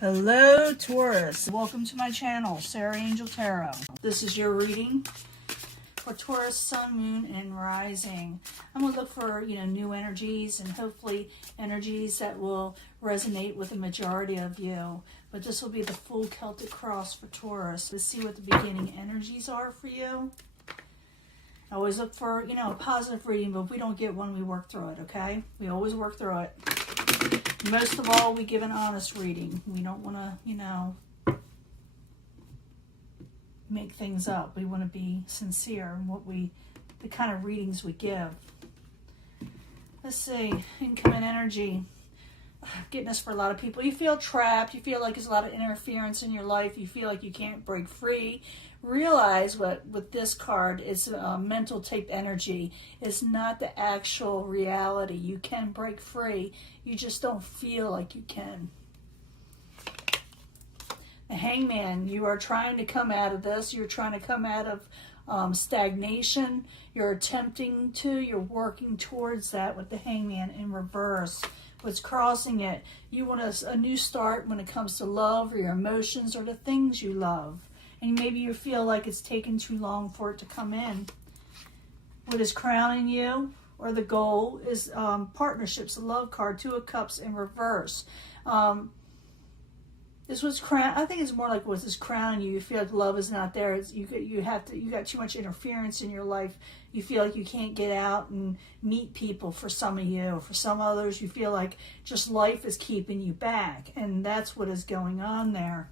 Hello Taurus, welcome to my channel, Sarah Angel Tarot. This is your reading for Taurus, Sun, Moon, and Rising. I'm going to look for, new energies and hopefully energies that will resonate with the majority of you. But this will be the full Celtic cross for Taurus to see what the beginning energies are for you. I always look for, a positive reading, but if we don't get one, we work through it, okay? We always work through it. Most of all, we give an honest reading. We don't want to, make things up. We want to be sincere in the kind of readings we give. Let's see, incoming energy. Getting this for a lot of people. You feel trapped. You feel like there's a lot of interference in your life. You feel like you can't break free. Realize with this card, it's a mental type energy. It's not the actual reality. You can break free. You just don't feel like you can. The Hangman, you are trying to come out of this. You're trying to come out of stagnation. You're attempting to. You're working towards that with the Hangman in reverse. What's crossing it? You want a new start when it comes to love or your emotions or the things you love. And maybe you feel like it's taken too long for it to come in. What is crowning you or the goal is partnerships, the love card, Two of Cups in reverse. This was crown. I think it's more like what's this crowning you. You feel like love is not there. You got too much interference in your life. You feel like you can't get out and meet people for some of you. For some others, you feel like just life is keeping you back. And that's what is going on there.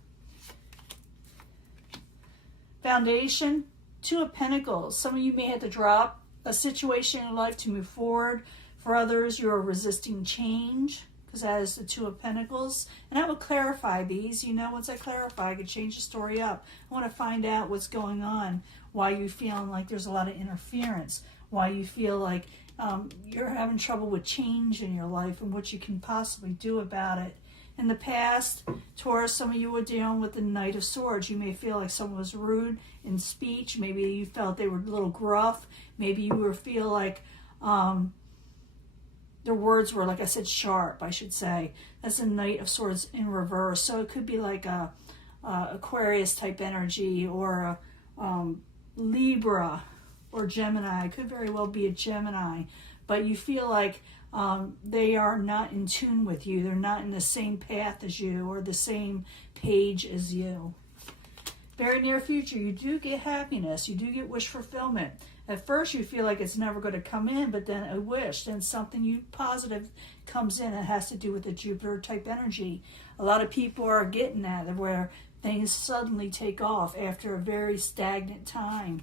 Foundation, Two of Pentacles. Some of you may have to drop a situation in your life to move forward. For others, you're resisting change, because that is the Two of Pentacles. And I will clarify these. Once I clarify, I can change the story up. I want to find out what's going on, why you're feeling like there's a lot of interference, why you feel like you're having trouble with change in your life and what you can possibly do about it. In the past, Taurus, some of you were dealing with the Knight of Swords. You may feel like someone was rude in speech. Maybe you felt they were a little gruff. Maybe you feel like their words were, like I said, sharp, I should say. That's the Knight of Swords in reverse. So it could be like a Aquarius type energy or a Libra or Gemini. It could very well be a Gemini. But you feel like they are not in tune with you. They're not in the same path as you or the same page as you. Very near future, you do get happiness. You do get wish fulfillment. At first, you feel like it's never going to come in, but then a wish, then something positive comes in. It has to do with the Jupiter type energy. A lot of people are getting that, where things suddenly take off after a very stagnant time.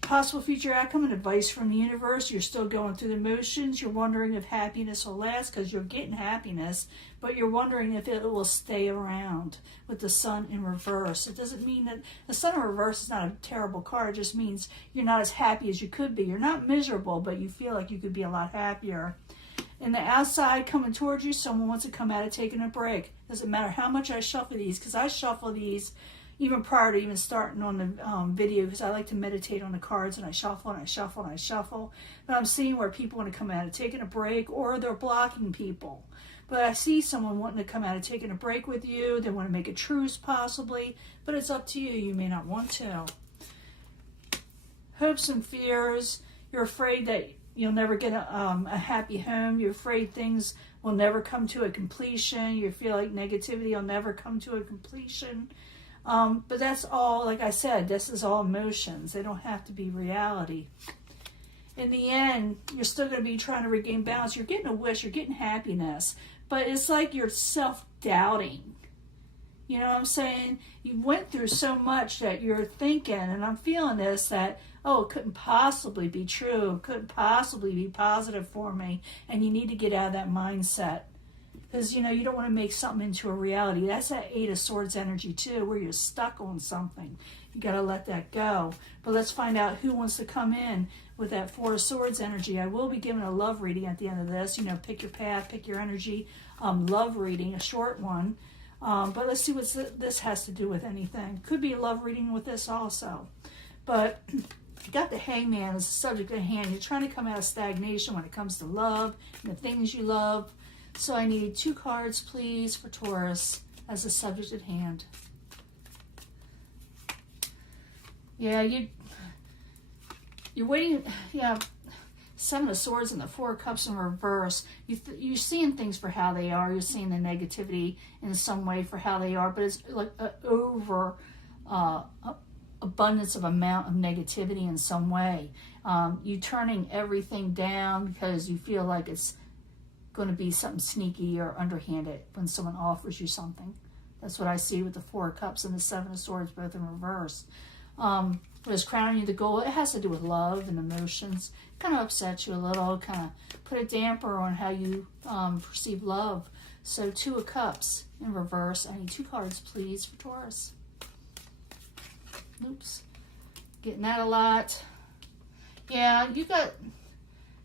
Possible future outcome and advice from the universe. You're still going through the motions. You're wondering if happiness will last, because you're getting happiness, but you're wondering if it will stay around with the Sun in reverse. It doesn't mean that the Sun in reverse is not a terrible card. It just means you're not as happy as you could be. You're not miserable, but you feel like you could be a lot happier. In the outside coming towards you, someone wants to come out of taking a break. Doesn't matter how much I shuffle these, because I shuffle these even prior to even starting on the video, because I like to meditate on the cards, and I shuffle and I shuffle and I shuffle. But I'm seeing where people want to come out of taking a break, or they're blocking people. But I see someone wanting to come out of taking a break with you. They want to make a truce possibly, but it's up to you. You may not want to. Hopes and fears. You're afraid that you'll never get a happy home. You're afraid things will never come to a completion. You feel like negativity will never come to a completion. But that's all, like I said, this is all emotions. They don't have to be reality. In the end, you're still going to be trying to regain balance. You're getting a wish, you're getting happiness, but it's like you're self-doubting. You know what I'm saying? You went through so much that you're thinking, and I'm feeling this, that, oh, it couldn't possibly be true. It couldn't possibly be positive for me. And you need to get out of that mindset. Because, you don't want to make something into a reality. That's that Eight of Swords energy, too, where you're stuck on something. You got to let that go. But let's find out who wants to come in with that Four of Swords energy. I will be giving a love reading at the end of this. Pick your path, pick your energy. Love reading, a short one. But let's see what this has to do with anything. Could be a love reading with this also. But you got the Hangman as the subject at hand. You're trying to come out of stagnation when it comes to love and the things you love. So I need 2 cards, please, for Taurus as the subject at hand. Yeah, you're waiting. Yeah, 7 of Swords and the 4 of Cups in reverse. You're seeing things for how they are. You're seeing the negativity in some way for how they are, but it's like over abundance of amount of negativity in some way. You turning everything down because you feel like it's going to be something sneaky or underhanded when someone offers you something. That's what I see with the 4 of Cups and the 7 of Swords, both in reverse. What is crowning you the goal? It has to do with love and emotions. Kind of upsets you a little, kind of put a damper on how you perceive love. So 2 of Cups in reverse. I need 2 cards, please, for Taurus. Oops. Getting that a lot. Yeah, you got...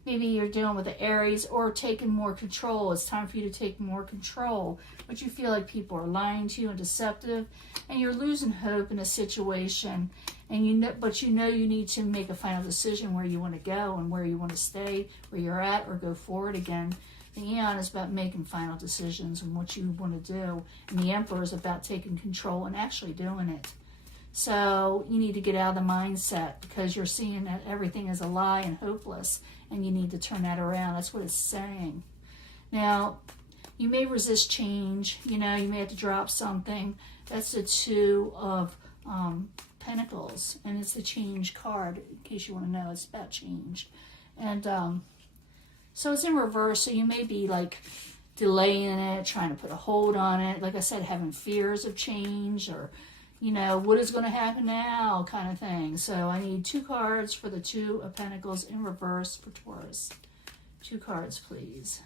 Maybe you're dealing with the Aries or taking more control. It's time for you to take more control. But you feel like people are lying to you and deceptive, and you're losing hope in a situation. And you know you need to make a final decision where you want to go and where you want to stay, where you're at, or go forward again. The Aeon is about making final decisions and what you want to do, and the Emperor is about taking control and actually doing it. So you need to get out of the mindset because you're seeing that everything is a lie and hopeless, and you need to turn that around. That's what it's saying. Now, you may resist change. You know, you may have to drop something. That's the 2 of Pentacles, and it's the change card, in case you want to know. It's about change. And so it's in reverse, so you may be like delaying it, trying to put a hold on it. Like I said, having fears of change or... you know, what is going to happen now kind of thing. So I need 2 cards for the 2 of Pentacles in reverse for Taurus. 2 cards, please.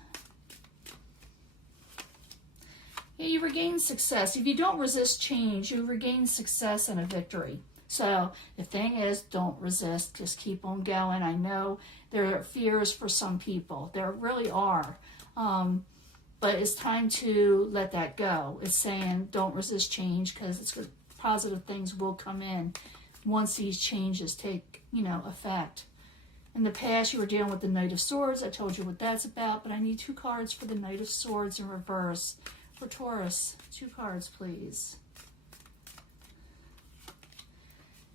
Yeah, you regain success. If you don't resist change, you regain success and a victory. So the thing is, don't resist. Just keep on going. I know there are fears for some people. There really are. But it's time to let that go. It's saying don't resist change because it's good. Positive things will come in once these changes take, effect. In the past, you were dealing with the Knight of Swords. I told you what that's about, but I need 2 cards for the Knight of Swords in reverse. For Taurus, 2 cards, please.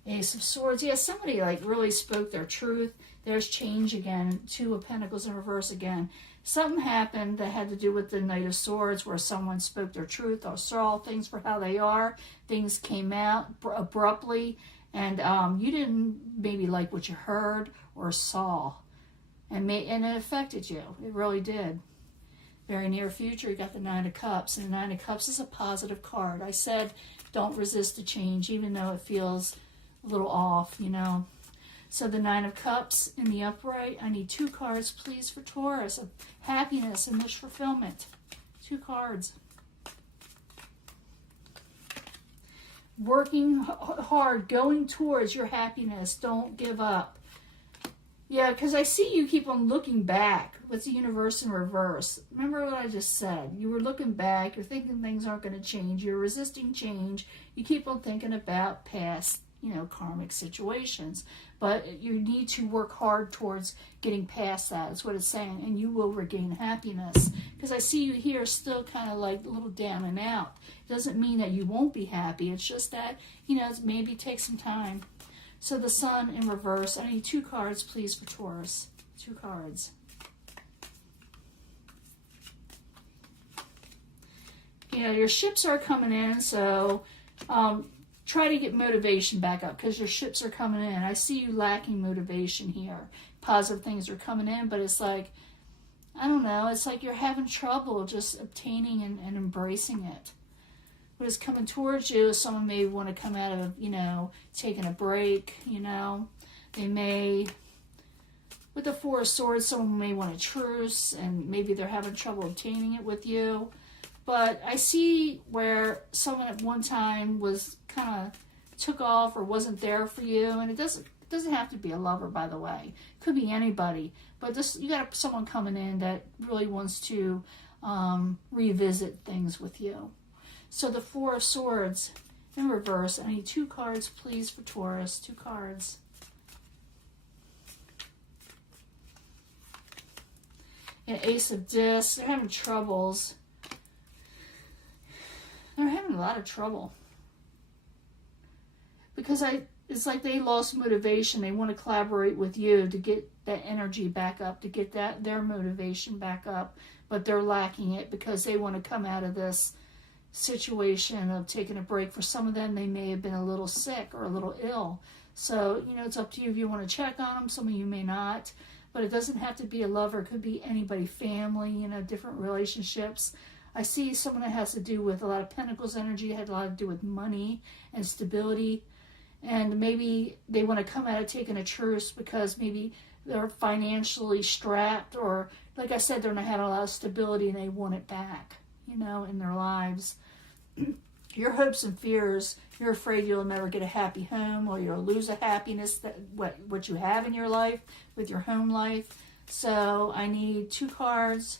Ace of Swords. Yeah, somebody really spoke their truth. There's change again. 2 of Pentacles in reverse again. Something happened that had to do with the Knight of Swords where someone spoke their truth or saw things for how they are. Things came out abruptly, and you didn't maybe like what you heard or saw. And it affected you. It really did. Very near future, you got the 9 of Cups. And the 9 of Cups is a positive card. I said don't resist the change, even though it feels a little off, So the 9 of Cups in the upright. I need 2 cards, please, for Taurus of happiness and wish fulfillment. 2 cards. Working hard, going towards your happiness. Don't give up. Yeah, because I see you keep on looking back. What's the universe in reverse? Remember what I just said. You were looking back. You're thinking things aren't going to change. You're resisting change. You keep on thinking about past karmic situations. But you need to work hard towards getting past that. That's what it's saying. And you will regain happiness. Because I see you here still kind of like a little down and out. It doesn't mean that you won't be happy. It's just that, maybe take some time. So the Sun in reverse. I need 2 cards, please, for Taurus. 2 cards. Your ships are coming in, so... try to get motivation back up because your ships are coming in. I see you lacking motivation here. Positive things are coming in, but it's like, I don't know, it's like you're having trouble just obtaining and embracing it. What is coming towards you is someone may want to come out of, taking a break, They may, with the 4 of Swords, someone may want a truce and maybe they're having trouble obtaining it with you. But I see where someone at one time was kind of took off or wasn't there for you, and it doesn't have to be a lover, by the way. It could be anybody. But you got someone coming in that really wants to revisit things with you. So the 4 of Swords in reverse. I need 2 cards, please, for Taurus. 2 cards. Yeah, Ace of Discs. They're having troubles. They're having a lot of trouble. Because it's like they lost motivation. They want to collaborate with you to get that energy back up, to get their motivation back up. But they're lacking it because they want to come out of this situation of taking a break. For some of them, they may have been a little sick or a little ill. So, it's up to you if you want to check on them. Some of you may not. But it doesn't have to be a lover. It could be anybody, family, different relationships. I see someone that has to do with a lot of Pentacles energy, had a lot to do with money and stability. And maybe they want to come out of taking a truce because maybe they're financially strapped, or, like I said, they're not having a lot of stability and they want it back, in their lives. Your hopes and fears, you're afraid you'll never get a happy home, or you'll lose a happiness, that what you have in your life with your home life. So I need 2 cards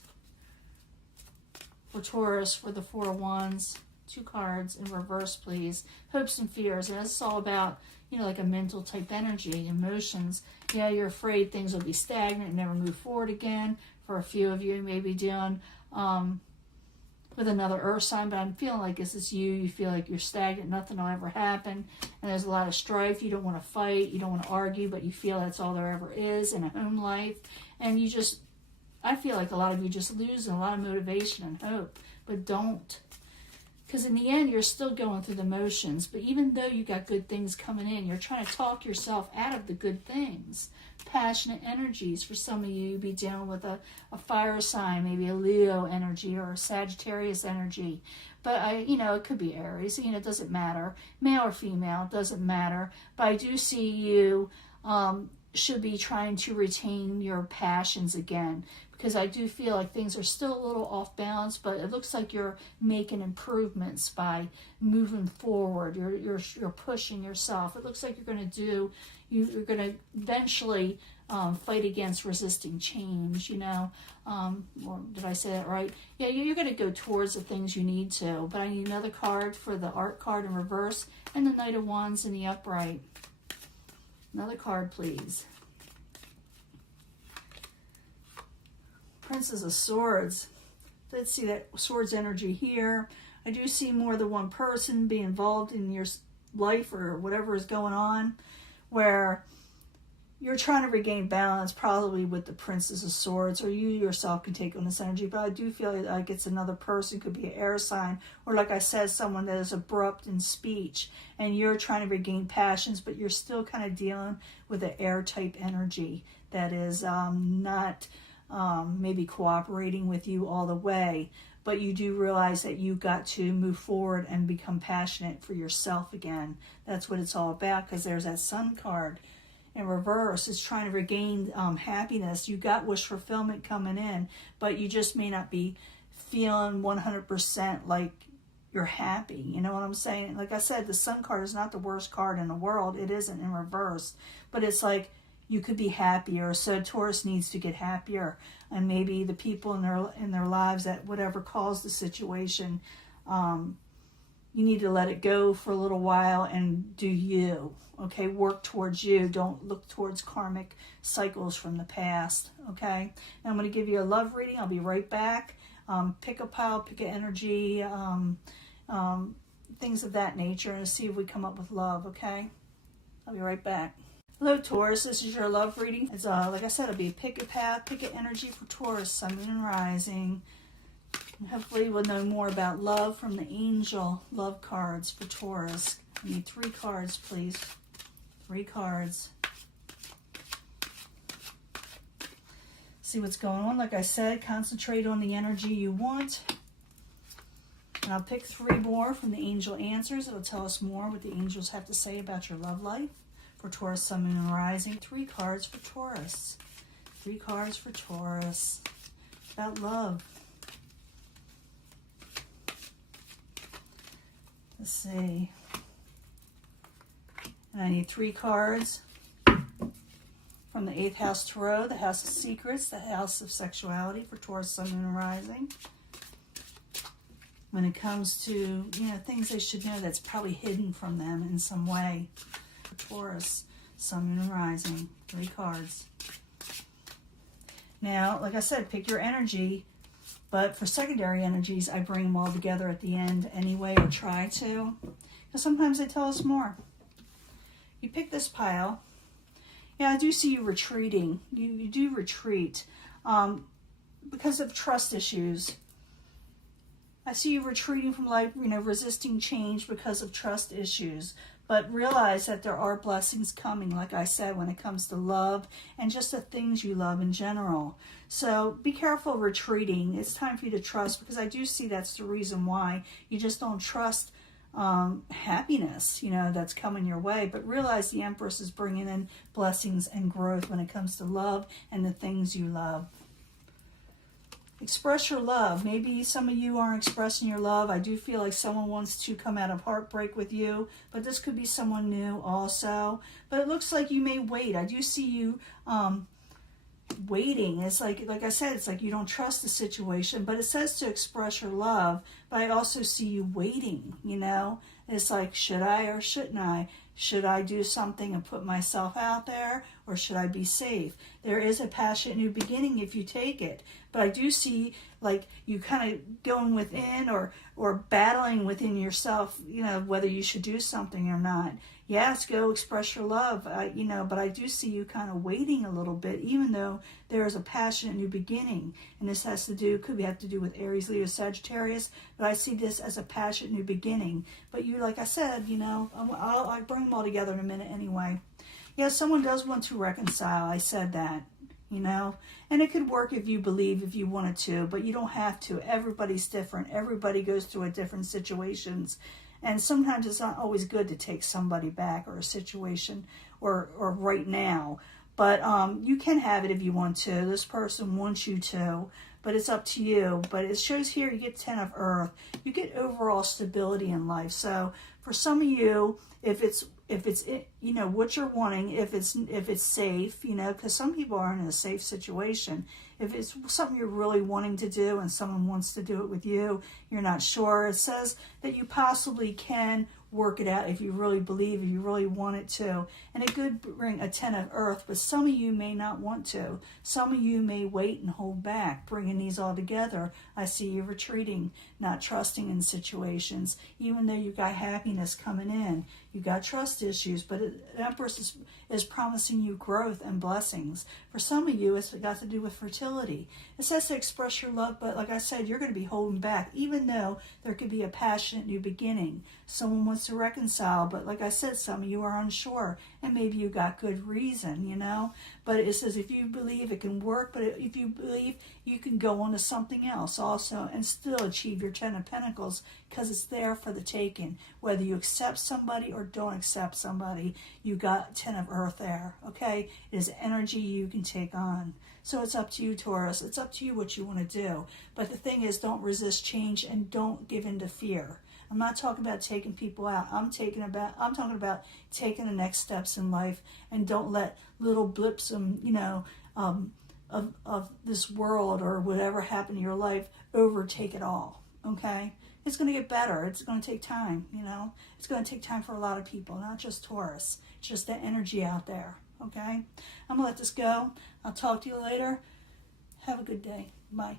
for Taurus for the 4 of Wands. 2 cards in reverse, please. Hopes and fears. And it's all about, like a mental type energy, emotions. Yeah, you're afraid things will be stagnant and never move forward again. For a few of you, you may be dealing with another earth sign, but I'm feeling like this is you. You feel like you're stagnant, nothing will ever happen, and there's a lot of strife. You don't want to fight, you don't want to argue, but you feel that's all there ever is in a home life. And I feel like a lot of you just losing a lot of motivation and hope, but don't. Because in the end, you're still going through the motions. But even though you got good things coming in, you're trying to talk yourself out of the good things. Passionate energies. For some of you, you'd be dealing with a fire sign, maybe a Leo energy or a Sagittarius energy. But it could be Aries. It doesn't matter. Male or female, it doesn't matter. But I do see you should be trying to retain your passions again. Because I do feel like things are still a little off balance, but it looks like you're making improvements by moving forward. You're pushing yourself. It looks like you're going to eventually fight against resisting change. Or did I say that right? Yeah, you're going to go towards the things you need to. But I need another card for the Art card in reverse and the Knight of Wands in the upright. Another card, please. Princess of Swords. Let's see that Swords energy here. I do see more than one person be involved in your life or whatever is going on, where you're trying to regain balance, probably with the Princess of Swords, or you yourself can take on this energy. But I do feel like it's another person. Could be an air sign, or like I said, someone that is abrupt in speech, and you're trying to regain passions, but you're still kind of dealing with an air type energy that is not maybe cooperating with you all the way, but you do realize that you got to move forward and become passionate for yourself again. That's what it's all about, because there's that Sun card in reverse. It's trying to regain happiness. You got wish fulfillment coming in, but you just may not be feeling 100% like you're happy. You know what I'm saying? Like I said, the Sun card is not the worst card in the world. It isn't in reverse, but it's like you could be happier. So Taurus needs to get happier, and maybe the people in their lives that whatever caused the situation, you need to let it go for a little while and do you. Okay, work towards you. Don't look towards karmic cycles from the past. Okay, now I'm going to give you a love reading. I'll be right back. Pick a pile, pick an energy, things of that nature, and see if we come up with love. Okay, I'll be right back. Hello, Taurus. This is your love reading. It's like I said, it'll be pick a path, pick an energy for Taurus, Sun, Moon, and Rising. And hopefully we'll know more about love from the angel love cards for Taurus. I need 3 cards, please. 3 cards. See what's going on. Like I said, concentrate on the energy you want. And I'll pick 3 more from the angel answers. It'll tell us more what the angels have to say about your love life. For Taurus, Sun, Moon, and Rising. 3 cards for Taurus. 3 cards for Taurus. About love. Let's see. And I need 3 cards from the 8th House Tarot, the House of Secrets, the House of Sexuality for Taurus, Sun, Moon, and Rising. When it comes to, things they should know that's probably hidden from them in some way. Taurus, Sun, Moon, and Rising. 3 cards. Now, like I said, pick your energy, but for secondary energies, I bring them all together at the end anyway, or try to, because sometimes they tell us more. You pick this pile. Yeah, I do see you retreating. You do retreat because of trust issues. I see you retreating from life, resisting change because of trust issues. But realize that there are blessings coming, like I said, when it comes to love and just the things you love in general. So be careful retreating. It's time for you to trust, because I do see that's the reason why you just don't trust happiness, that's coming your way. But realize the Empress is bringing in blessings and growth when it comes to love and the things you love. Express your love. Maybe some of you aren't expressing your love. I do feel like someone wants to come out of heartbreak with you, but this could be someone new also. But it looks like you may wait. I do see you waiting. It's like I said, it's like you don't trust the situation, but it says to express your love. But I also see you waiting, It's like, should I or shouldn't I? Should I do something and put myself out there, or should I be safe? There is a passionate new beginning if you take it. But I do see like you kind of going within or battling within yourself, whether you should do something or not. Yes, go express your love, but I do see you kind of waiting a little bit, even though there is a passionate new beginning. And this have to do with Aries, Leo, Sagittarius, but I see this as a passionate new beginning. But you, like I said, I'll bring them all together in a minute anyway. Yeah, someone does want to reconcile. I said that, and it could work if you wanted to, but you don't have to. Everybody's different. Everybody goes through different situations. And sometimes it's not always good to take somebody back or a situation or right now. But you can have it if you want to. This person wants you to, but it's up to you. But it shows here you get 10 of Earth. You get overall stability in life. So for some of you, if it's what you're wanting, if it's safe, because some people aren't in a safe situation. If it's something you're really wanting to do and someone wants to do it with you, you're not sure. It says that you possibly can work it out if you really believe, if you really want it to. And it could bring a 10 of Earth, but some of you may not want to. Some of you may wait and hold back, bringing these all together. I see you retreating, not trusting in situations, even though you got happiness coming in. You got trust issues, but the Empress is promising you growth and blessings. For some of you, it's got to do with fertility. It says to express your love, but like I said, you're going to be holding back, even though there could be a passionate new beginning. Someone wants to reconcile, but like I said, some of you are unsure, and maybe you got good reason, But it says if you believe it can work, but if you believe you can go on to something else also and still achieve your 10 of Pentacles, because it's there for the taking. Whether you accept somebody or don't accept somebody, you got 10 of Earth there, okay? It is energy you can take on. So it's up to you, Taurus. It's up to you what you want to do. But the thing is, don't resist change and don't give in to fear. I'm not talking about taking people out. I'm talking about taking the next steps in life, and don't let little blips of this world or whatever happened in your life overtake it all, okay? It's going to get better. It's going to take time, It's going to take time for a lot of people, not just Taurus. It's just the energy out there, okay? I'm going to let this go. I'll talk to you later. Have a good day. Bye.